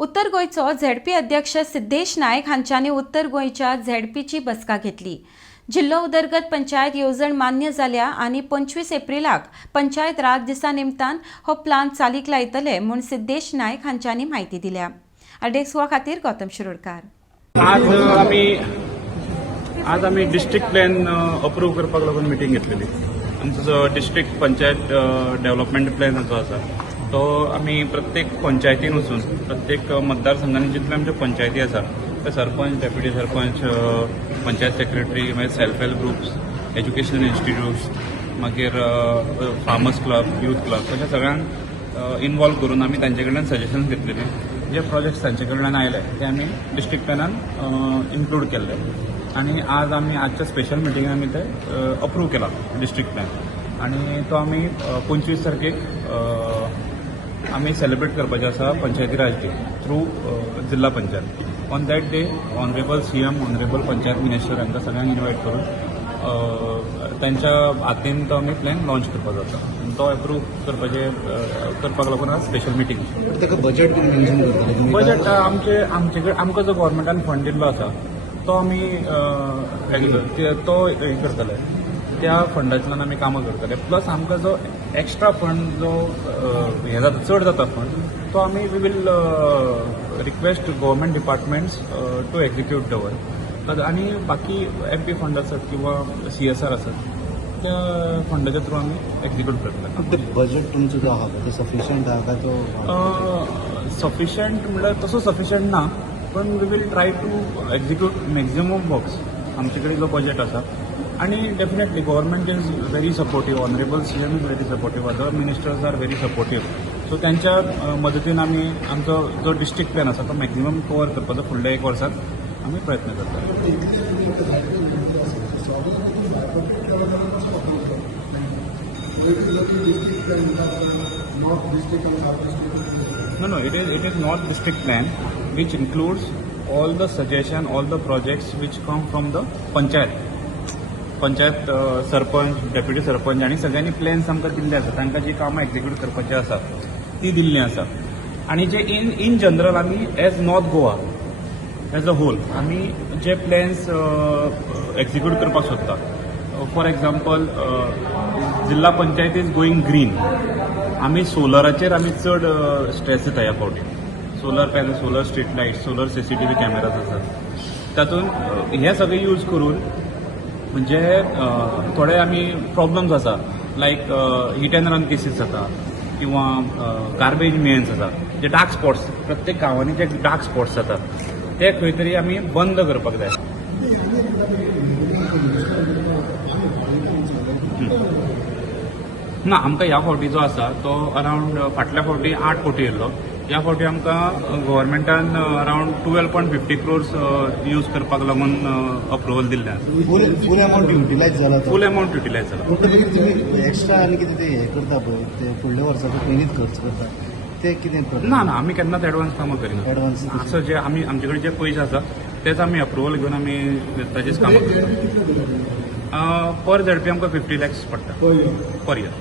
उत्तर गोंयचो झेडपी अध्यक्ष सिद्धेश नायक हांच्यांनी उत्तर गोंयच्या झेडपीची बसका घेतली। जिल्लो उदरगत पंचायत येवजण मान्य जाल्या आनी 25 एप्रिलाक पंचायत राज दिसा निमतान हो प्लान चालीक लायतले म्हूण सिद्धेश नायक हांच्यांनी म्हायती दिल्या। डेस्क खातीर गौतम शिरोडकार। आज आम्ही डिस्ट्रिक्ट प्लॅन अप्रूव्ह करपाक लागून मिटींग घेतलेली। आमचो जो डिस्ट्रिक्ट पंचायत डेव्हलपमेंट प्लॅन जो आसा तो आम्ही प्रत्येक पंचायतीन वचून प्रत्येक मतदारसंघांनी जितले आमचे पंचायती आसा ते सरपंच, डेप्युटी सरपंच, पंचायत सेक्रेटरी, मागीर self help groups, educational institutes, मागीर फार्मर्स क्लब, यूथ क्लब अशा सगळ्यांक इन्वॉल्व करून आम्ही तांचे कडल्यान सजेशन्स घेतलेली। जे प्रोजेक्ट्स तांचे कडल्यान आयले ते आम्ही डिस्ट्रिक्ट प्लॅनान इन्क्लूड केल्ले आणि आज आम्ही आजच्या स्पेशल मिटिंगान आम्ही ते अप्रूव्ह केला डिस्ट्रिक्ट प्लॅन आणि तो आम्ही 25 तारखेक आम्ही सेलिब्रेट करपाचे आसा पंचायती राज डे थ्रू जिल्हा panchayat. On that day honourable CM, honourable panchayat minister हांकां सगळ्यांक इन्वायट करून त्यांच्या हातीन तो आम्ही प्लॅन लॉन्च करपाक जाता। तो अप्रूव्ह करपाक लागून आज स्पेशल मिटींग। ताका बजेट बजेट आमकां जो गव्हर्मेंटान फंड दिल्लो आसा तो आम्ही तो हे करतले, त्या फंडांतल्यान आमी कामां करतले। प्लस आमकां जो एक्स्ट्रा फंड जो हे जाता चड जाता फंड तो आमी we will request government departments to execute दवर आणि बाकी MP फंड आसात किंवा CSR आसात त्या फंडाच्या थ्रू आमी एक्झिक्यूट करतले। बजेट तुमचो जो आहा तो सफिशियंट आहा तो सफिशियंट म्हणल्यार तसो सफिशियंट ना, पण we will try to execute maximum works. आमचे कडेन जो बजेट आसा आणि definitely government is very supportive, honourable CM is very supportive, other ministers are very supportive. So त्यांच्या मदतीन आम्ही आमचो जो डिस्ट्रिक्ट प्लॅन आसा तो मॅक्झिमम कव्हर करपाचो फुडल्या 1 वर्सात आम्ही प्रयत्न करता। No, it is not district plan, which includes all the suggestion, all the projects which come from the panchayat sarpanch, deputy sarpanch आणि सगळ्यांनी प्लॅन्स आमकां दिल्ले आसा, तांकां जी कामां एक्झिक्यूट करपाची आसा ती दिल्ली आसा आणि जे इन जनरल आमी as north Goa as a whole आमी जे प्लॅन्स एक्झिक्यूट करपाक सोदता। फॉर एक्झाम्पल जिल्हा पंचायत इज गोईंग ग्रीन, आमी सोलराचेर आमी चड स्ट्रेस दिता ह्या फावटी। Solar panel, solar street light, solar CCTV cameras आसात, तातूंत हे सगळे यूज करून म्हणजे थोडे आमी प्रॉब्लम्स आसा लायक हिट अँड रन केसीस जाता किंवा गार्बेज मेन्स आसा, जे डार्क स्पॉट्स प्रत्येक गांवांनी जे डार्क स्पॉट्स जातात ते खंय तरी आमी बंद करपाक जाय। ना, आमकां ह्या फावटी जो आसा तो अरावंड फाटल्या फावटी 8 कोटी येयल्लो, ह्या फावटी आमकां गव्हर्मेंटान अरावंड 12.50 crores यूज करपाक लागून अप्रुवल दिल्लें आसा। फूल अमाउंट युटिलायज जाला, फूल अमाउंट युटिलायज जाला। म्हणटकीर तुमी एक्स्ट्रा आनी कितें ते हे करता पळय ते फुडल्या वर्साचो पयलींच खर्च करता ते कितें करता? ना, आमी केन्नाच एडवान्स कामां करिना। एडवान्स असं जे आमचे कडेन जे पयशे आसा तेच आमी अप्रुवल घेवन आमी ताचीच कामां करता। पर ZP आमकां 50 lakhs पडटा पर इयर।